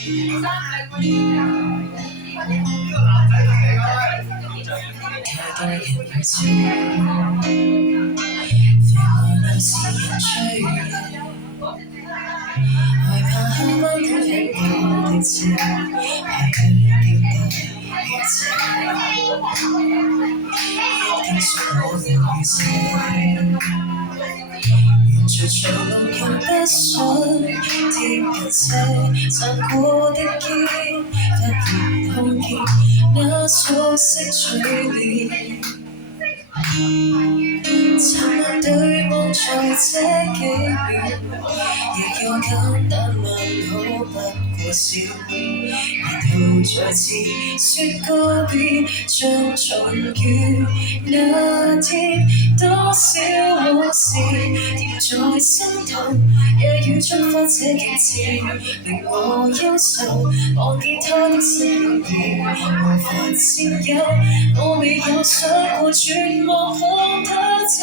太多人要知，讓我那是人追，害怕下班都聽到的字，係佢表達如此，一定說我的如此。沿着長路又不想貼近些撐過的肩，忽然看見那熟悉嘴臉。沉默對望在這幾秒，亦有簡單問好不過笑，然後再次說告別，將重遇那天多少往事甜在心頭，夜雨中發這景緻，令我憂愁。望見他的身影無法佔有，我未有想過絕望看他走，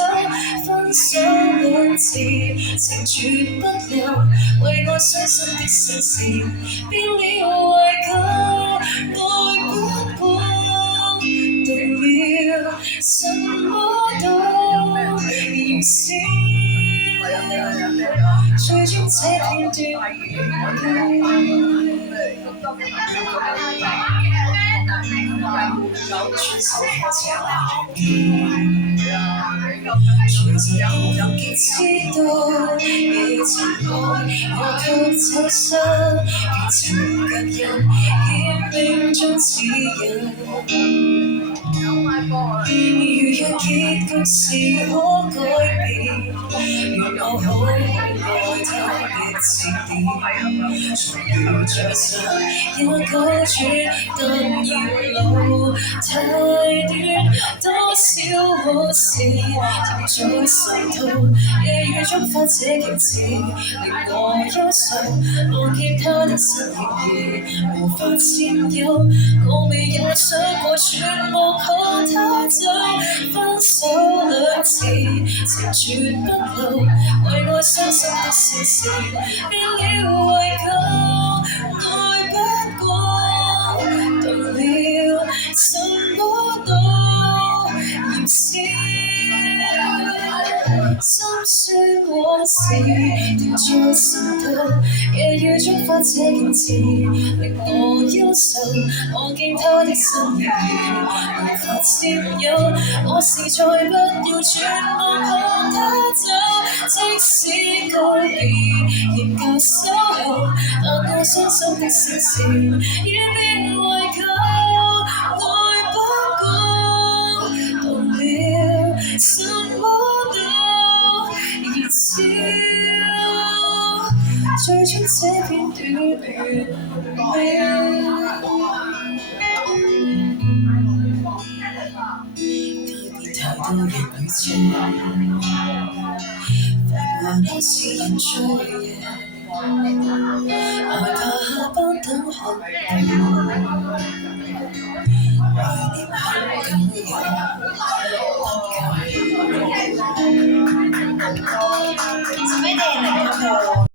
分手兩字情絕不留，為愛傷心的心事變了懷舊，愛不過動了什麼都要笑，最終這片段全心從前仍然知道已曾愛，我卻走失，如情隔人，險命中指引。如若結局是可改變，願我好愛他的字典，從不再散也改轉，但要路太短，多少往事甜在心頭，夜雨中發這景緻，令我憂愁。望見他的身影已無法佔有，我未有想過絕望看他走，分手兩字情絕不留，為愛傷心的心事變了懷舊，愛不過動了什麼都要笑，心酸往事甜在心頭，夜雨中發這景緻，令我憂愁。望見他的身影無法佔有，我實在不要絕望看他走，即使告別仍舊守候，但我傷心的心事已變懷舊，愛不過動了什麼都要笑，最終這片段完太多人去追，煩惱是人追，害怕下班等看懷念很久也不夠。做咩你嚟嗰度？